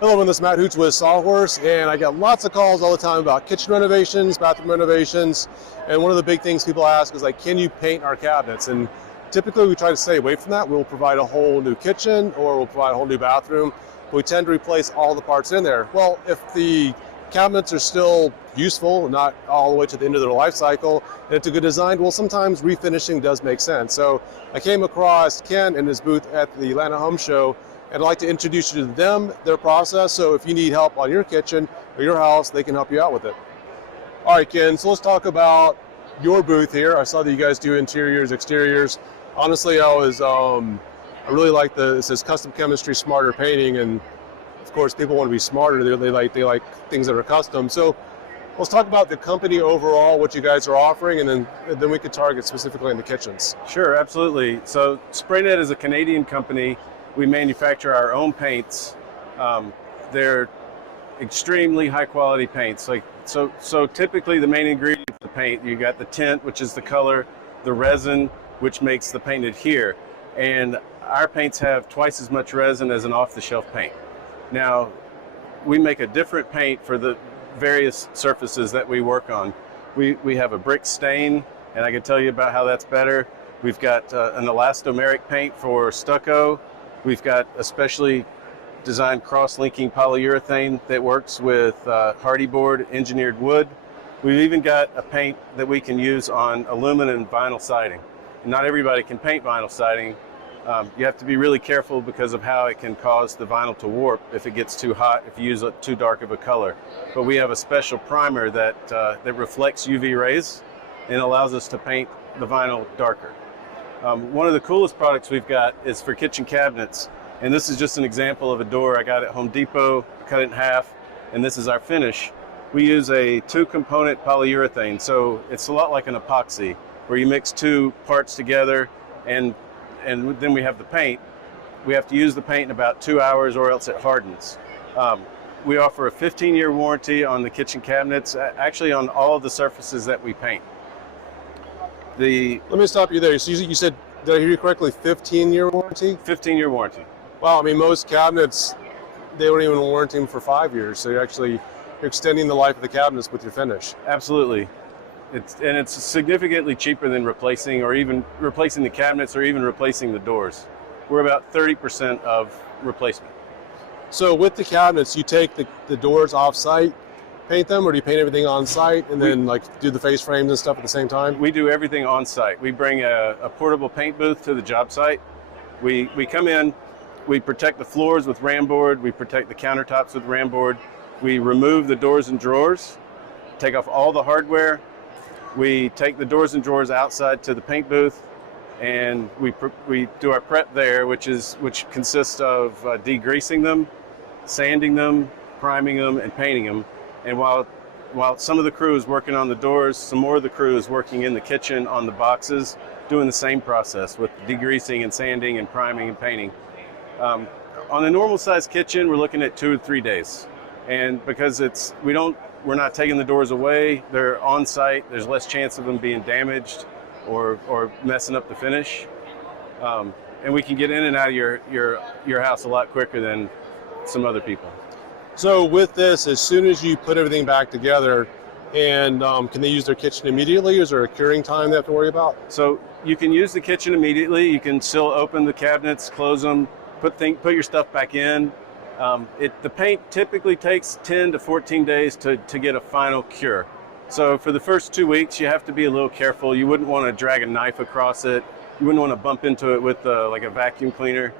Hello, this is Matt Hoots with Sawhorse, and I get lots of calls all the time about kitchen renovations, bathroom renovations, and one of the big things people ask is like, can you paint our cabinets? And typically we try to stay away from that. We'll provide a whole new kitchen or we'll provide a whole new bathroom, but we tend to replace all the parts in there. Well, if the cabinets are still useful, not all the way to the end of their life cycle, and it's a good design, well, sometimes refinishing does make sense. So I came across Ken in his booth at the Atlanta Home Show, and I'd like to introduce you to them, their process, so if you need help on your kitchen or your house, they can help you out with it. All right, Ken, so let's talk about your booth here. I saw that you guys do interiors, exteriors. Honestly, I really like it says custom chemistry, smarter painting, and of course, people want to be smarter. They like things that are custom. So let's talk about the company overall, what you guys are offering, and then we could target specifically in the kitchens. Sure, absolutely. So SprayNet is a Canadian company. We manufacture our own paints. They're extremely high quality paints. So typically the main ingredient of the paint, you got the tint, which is the color, the resin, which makes the paint adhere. And our paints have twice as much resin as an off-the-shelf paint. Now, we make a different paint for the various surfaces that we work on. We have a brick stain, and I can tell you about how that's better. We've got an elastomeric paint for stucco. We've got a specially designed cross-linking polyurethane that works with hardy board engineered wood. We've even got a paint that we can use on aluminum and vinyl siding. Not everybody can paint vinyl siding. You have to be really careful because of how it can cause the vinyl to warp if it gets too hot, if you use too dark of a color. But we have a special primer that reflects UV rays and allows us to paint the vinyl darker. One of the coolest products we've got is for kitchen cabinets, and this is just an example of a door I got at Home Depot. Cut it in half, and this is our finish. We use a two-component polyurethane, so it's a lot like an epoxy, where you mix two parts together, and then we have the paint. We have to use the paint in about 2 hours, or else it hardens. We offer a 15-year warranty on the kitchen cabinets, actually on all of the surfaces that we paint. Let me stop you there. So you said, did I hear you correctly, 15-year warranty? 15-year warranty. Wow, I mean, most cabinets, they don't even warranty them for 5 years. So you're extending the life of the cabinets with your finish. Absolutely. It's significantly cheaper than replacing the cabinets or even replacing the doors. We're about 30% of replacement. So with the cabinets, you take the doors off-site, paint them, or do you paint everything on-site and then do the face frames and stuff at the same time? We do everything on-site. We bring a portable paint booth to the job site. We come in, we protect the floors with ram board, we protect the countertops with ram board, we remove the doors and drawers, take off all the hardware, we take the doors and drawers outside to the paint booth, and we do our prep there, which consists of degreasing them, sanding them, priming them, and painting them. And while some of the crew is working on the doors, some more of the crew is working in the kitchen on the boxes, doing the same process with degreasing and sanding and priming and painting. On a normal sized kitchen, we're looking at 2 to 3 days. And because we're not taking the doors away, they're on site, there's less chance of them being damaged or messing up the finish. And we can get in and out of your house a lot quicker than some other people. So with this, as soon as you put everything back together, and can they use their kitchen immediately? Is there a curing time they have to worry about? So you can use the kitchen immediately. You can still open the cabinets, close them, put your stuff back in. The paint typically takes 10 to 14 days to get a final cure. So for the first 2 weeks, you have to be a little careful. You wouldn't want to drag a knife across it. You wouldn't want to bump into it with like a vacuum cleaner.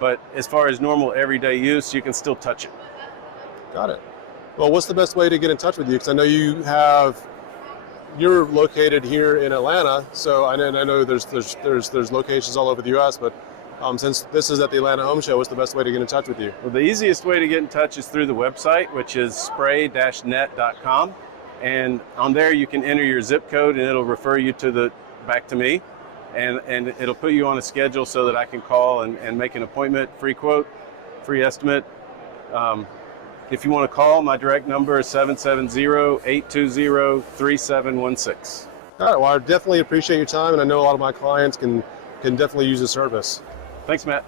But as far as normal everyday use, you can still touch it. Got it. Well, what's the best way to get in touch with you? Because I know you're located here in Atlanta, so I know there's locations all over the U.S., but since this is at the Atlanta Home Show, what's the best way to get in touch with you? Well, the easiest way to get in touch is through the website, which is spray-net.com. And on there, you can enter your zip code, and it'll refer you back to me. And it'll put you on a schedule so that I can call and make an appointment, free quote, free estimate. If you want to call, my direct number is 770-820-3716. All right, well, I definitely appreciate your time, and I know a lot of my clients can definitely use the service. Thanks, Matt.